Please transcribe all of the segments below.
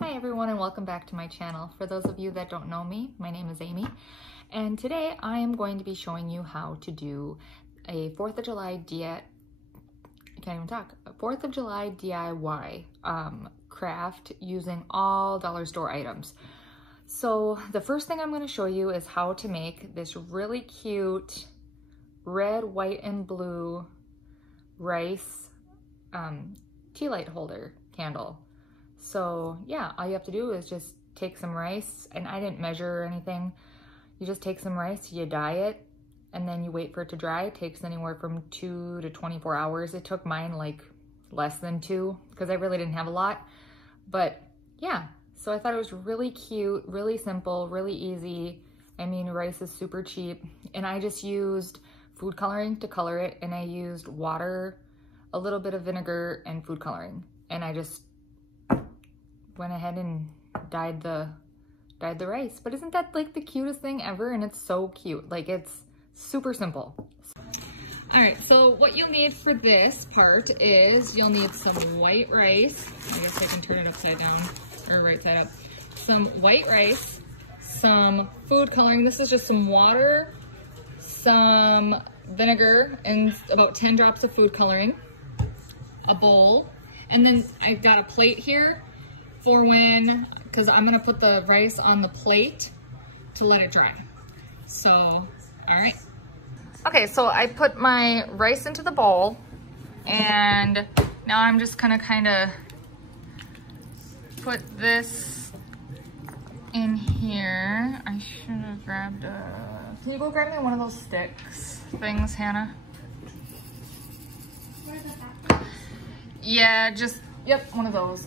Hi everyone and welcome back to my channel. For those of you that don't know me, my name is Amy and today I am going to be showing you how to do a 4th of July DIY craft using all dollar store items. So the first thing I'm going to show you is how to make this really cute red, white, and blue rice tea light holder candle. So yeah, all you have to do is just take some rice, and I didn't measure or anything. You just take some rice, you dye it, and then you wait for it to dry. It takes anywhere from 2 to 24 hours. It took mine like less than 2 because I really didn't have a lot. But yeah, so I thought it was really cute, really simple, really easy. I mean, rice is super cheap, and I just used food coloring to color it, and I used water, a little bit of vinegar, and food coloring, and I just went ahead and dyed the rice. But isn't that like the cutest thing ever? And it's so cute. Like, it's super simple. All right, so what you'll need for this part is you'll need some white rice. I guess I can turn it upside down or right side up. Some white rice, some food coloring. This is just some water, some vinegar, and about 10 drops of food coloring, a bowl, and then I've got a plate here for when, because I'm gonna put the rice on the plate to let it dry. So, all right. Okay, so I put my rice into the bowl, and now I'm just gonna kind of put this in here. I should have grabbed can you go grab me one of those sticks things, Hannah? Where's that? Yeah, just, yep, one of those.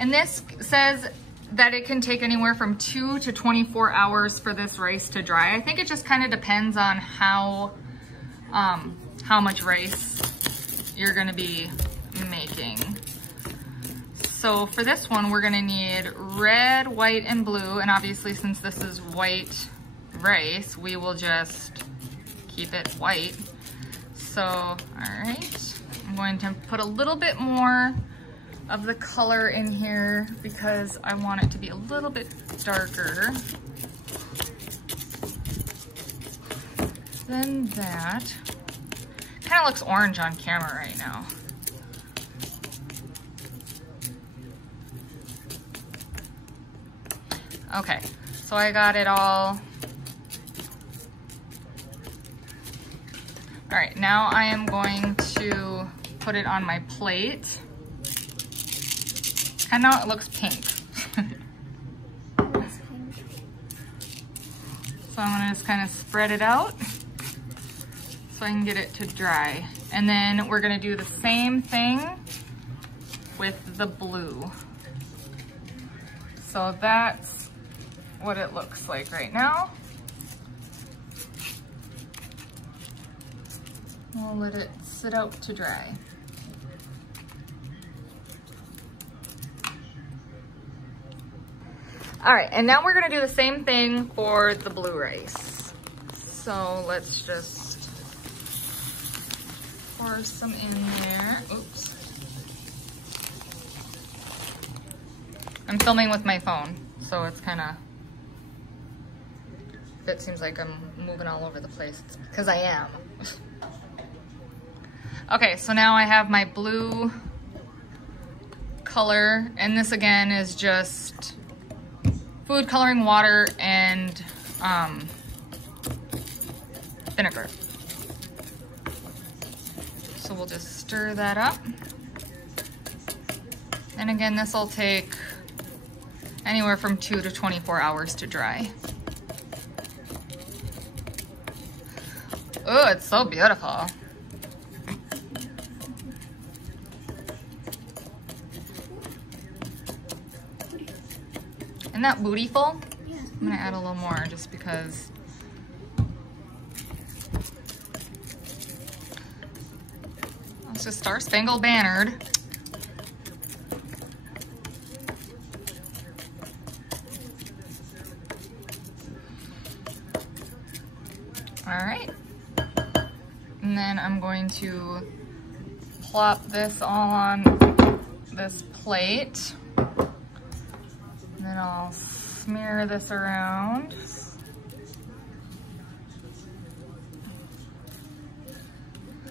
And this says that it can take anywhere from 2 to 24 hours for this rice to dry. I think it just kind of depends on how much rice you're gonna be making. So for this one, we're gonna need red, white, and blue. And obviously, since this is white rice, we will just keep it white. So, all right, I'm going to put a little bit more of the color in here because I want it to be a little bit darker than that. Kind of looks orange on camera right now. Okay, so I got it all. All right, now I am going to put it on my plate. And now it looks pink. So I'm gonna just kind of spread it out so I can get it to dry. And then we're gonna do the same thing with the blue. So that's what it looks like right now. We'll let it sit out to dry. All right, and now we're gonna do the same thing for the blue rice. So let's just pour some in there. Oops. I'm filming with my phone, so it's kind of, it seems like I'm moving all over the place. It's because I am. Okay, so now I have my blue color, and this again is just food coloring, water, and vinegar. So we'll just stir that up. And again, this will take anywhere from 2 to 24 hours to dry. Oh, it's so beautiful. Isn't that bootyful? Yeah. I'm gonna add a little more just because. It's just Star Spangled Bannered. All right. And then I'm going to plop this all on this plate. And then I'll smear this around.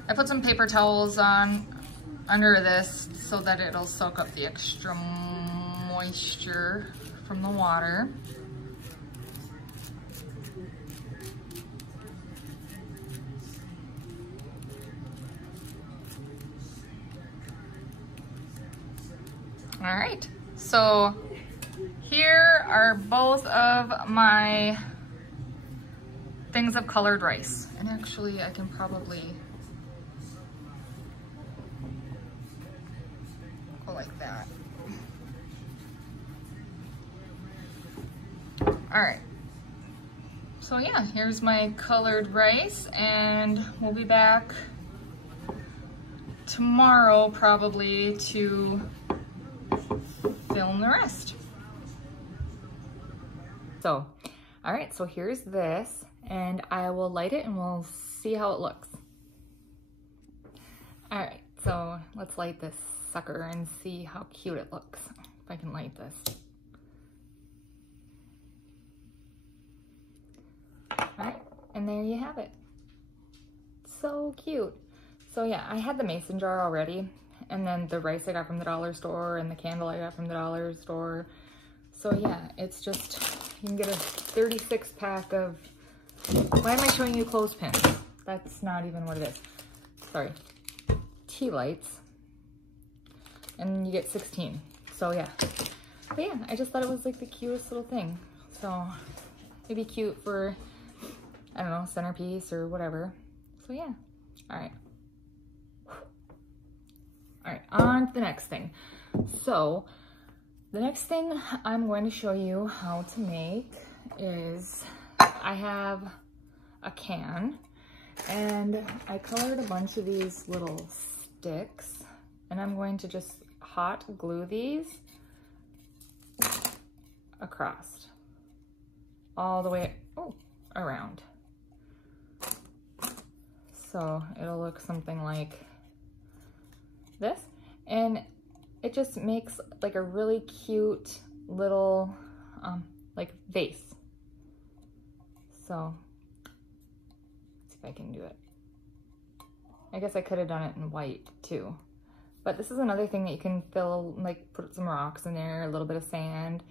I put some paper towels on under this so that it'll soak up the extra moisture from the water. All right, so here are both of my things of colored rice. And actually I can probably go like that. All right, so yeah, here's my colored rice, and we'll be back tomorrow probably to film the rest. So, all right, so here's this, and I will light it and we'll see how it looks. All right, so let's light this sucker and see how cute it looks. If I can light this. All right, and there you have it. So cute. So yeah, I had the mason jar already, and then the rice I got from the dollar store and the candle I got from the dollar store. So yeah, it's just, you can get a 36 pack of, why am I showing you clothespins? That's not even what it is. Sorry, tea lights. And you get 16, so yeah. But yeah, I just thought it was like the cutest little thing. So it'd be cute for, I don't know, centerpiece or whatever. So yeah, all right. All right, on to the next thing. So the next thing I'm going to show you how to make is, I have a can and I colored a bunch of these little sticks, and I'm going to just hot glue these across all the way around. So it'll look something like this, and it just makes like a really cute little like vase. So let's see if I can do it. I guess I could have done it in white too, but this is another thing that you can fill, like put some rocks in there, a little bit of sand,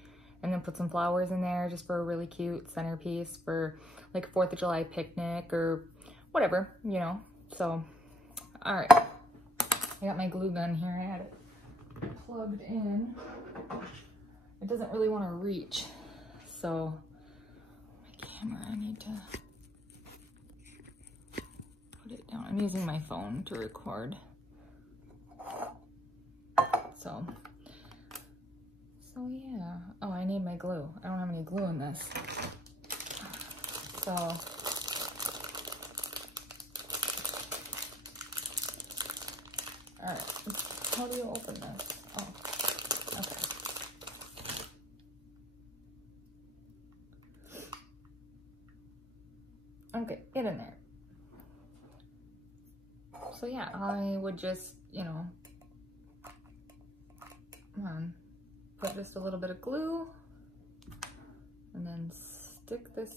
and then put some flowers in there just for a really cute centerpiece for like 4th of July picnic or whatever, you know. So all right, I got my glue gun here. I had it plugged in. It doesn't really want to reach, so my camera, I need to put it down. I'm using my phone to record. So yeah. Oh, I need my glue. I don't have any glue in this. So all right, how do you open this? Oh, okay. Okay, get in there. So yeah, I would just, you know, put just a little bit of glue and then stick this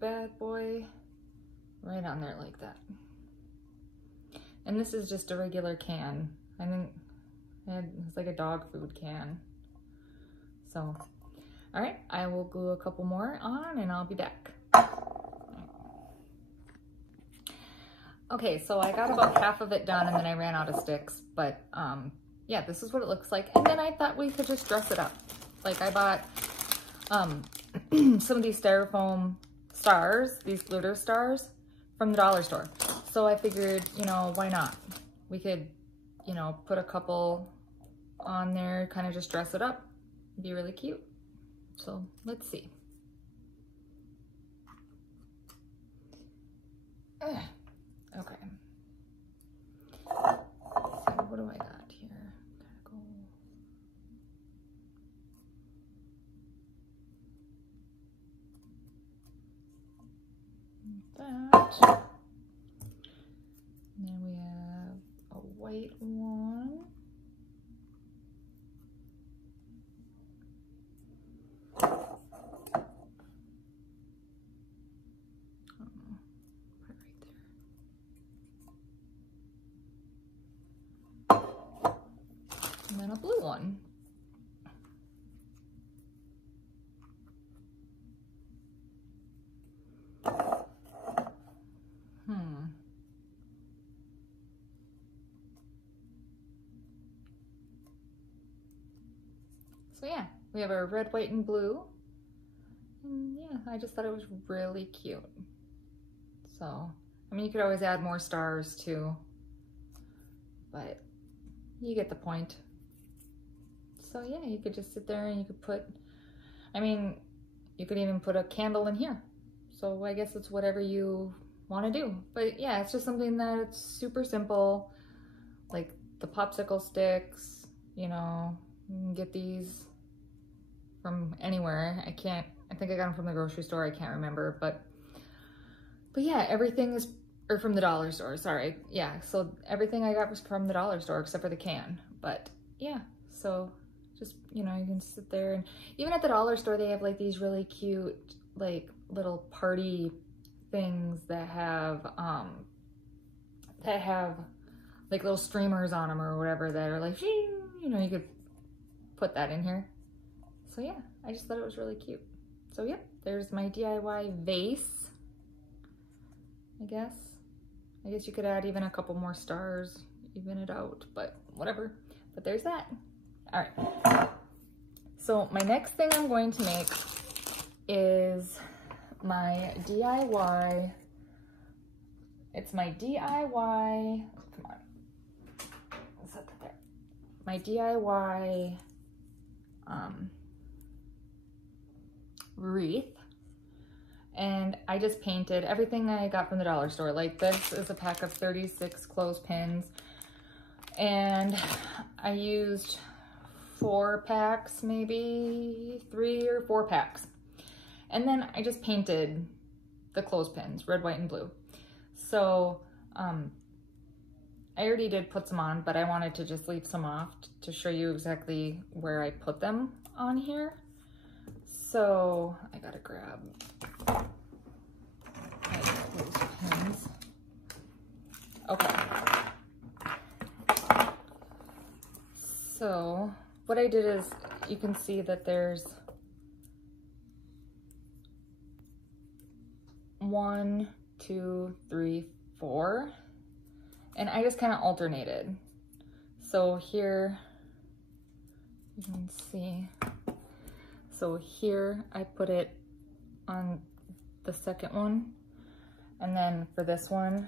bad boy right on there like that. And this is just a regular can. I think it's like a dog food can. So, all right, I will glue a couple more on and I'll be back. Okay, so I got about half of it done and then I ran out of sticks, but yeah, this is what it looks like. And then I thought we could just dress it up. Like I bought some of these styrofoam stars, these glitter stars from the dollar store. So I figured, you know, why not? We could, you know, put a couple on there, kind of just dress it up. It'd be really cute. So let's see. Okay. So what do I got here? That. And then we have a white one. blue one. So yeah, we have our red, white, and blue. And yeah, I just thought it was really cute. So, I mean, you could always add more stars too, but you get the point. So yeah, you could just sit there and you could put, I mean, you could even put a candle in here. So I guess it's whatever you want to do. But yeah, it's just something that's super simple, like the popsicle sticks, you know, you can get these from anywhere. I think I got them from the grocery store, I can't remember, but yeah, everything is, or from the dollar store, sorry. Yeah, so everything I got was from the dollar store except for the can. But yeah, so just, you know, you can sit there, and even at the dollar store, they have like these really cute, like little party things that have like little streamers on them or whatever that are like, you know, you could put that in here. So yeah, I just thought it was really cute. So yep, there's my DIY vase, I guess. I guess you could add even a couple more stars, even it out, but whatever. But there's that. All right. So my next thing I'm going to make is my DIY. It's my DIY, come on, let's set that there. My DIY wreath. And I just painted everything I got from the dollar store. Like this is a pack of 36 clothespins. And I used 4 packs, maybe 3 or 4 packs. And then I just painted the clothespins, red, white, and blue. So I already did put some on, but I wanted to just leave some off to show you exactly where I put them on here. So I gotta grab my clothespins. Okay. So what I did is, you can see that there's 1, 2, 3, 4, and I just kind of alternated. So here you can see, so here I put it on the second one, and then for this one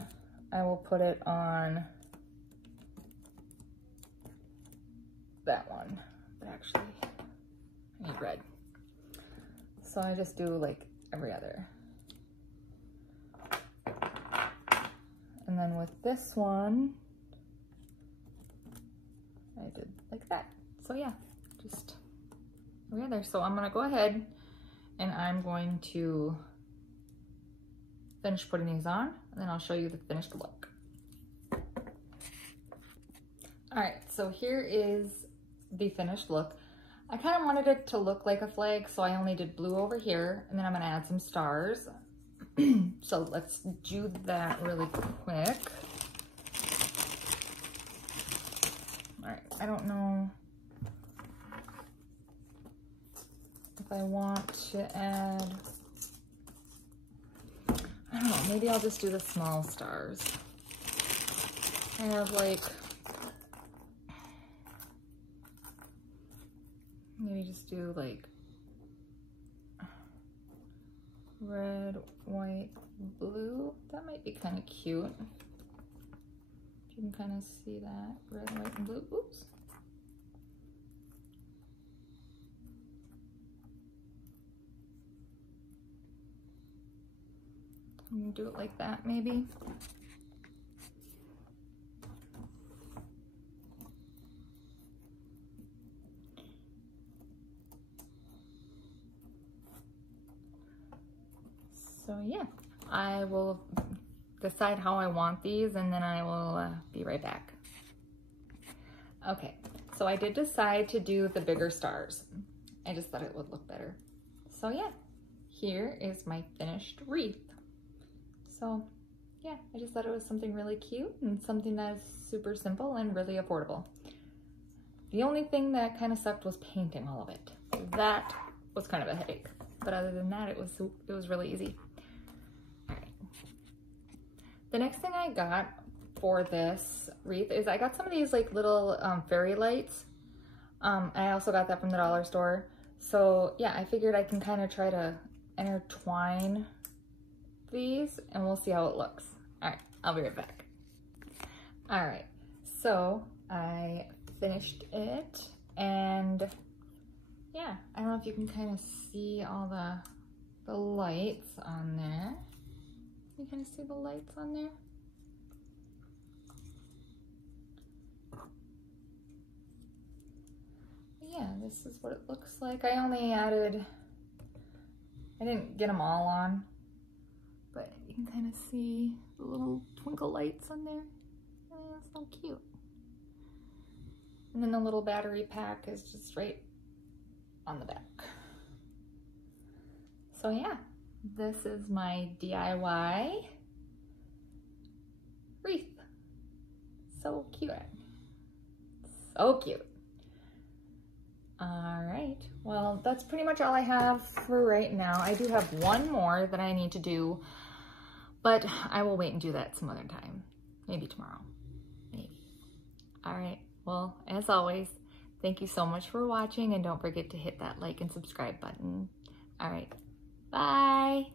I will put it on that one, but actually I need red. So I just do like every other. And then with this one, I did like that. So yeah, just every other. So I'm gonna go ahead and I'm going to finish putting these on, and then I'll show you the finished look. All right, so here is the finished look. I kind of wanted it to look like a flag, so I only did blue over here, and then I'm gonna add some stars. So let's do that really quick. All right, I don't know if I want to add, I don't know, maybe I'll just do the small stars. I have like, maybe just do like red, white, blue. That might be kind of cute. You can kind of see that, red, white, and blue. Oops. I'm gonna do it like that, maybe. So yeah, I will decide how I want these, and then I will be right back. Okay, so I did decide to do the bigger stars. I just thought it would look better. So yeah, here is my finished wreath. So yeah, I just thought it was something really cute and something that is super simple and really affordable. The only thing that kind of sucked was painting all of it. That was kind of a headache. But other than that, it was really easy. All right. The next thing I got for this wreath is I got some of these like little fairy lights. I also got that from the dollar store. So yeah, I figured I can kind of try to intertwine these and we'll see how it looks. All right, I'll be right back. All right, so I finished it and yeah, I don't know if you can kind of see all the lights on there. You kind of see the lights on there? Yeah, this is what it looks like. I didn't get them all on, but you can kind of see the little twinkle lights on there. Oh, it's so cute. And then the little battery pack is just right on the back. So yeah, this is my DIY wreath. So cute. So cute. All right, well, that's pretty much all I have for right now. I do have one more that I need to do, but I will wait and do that some other time. Maybe tomorrow, maybe. All right, well, as always, thank you so much for watching, and don't forget to hit that like and subscribe button. All right, bye.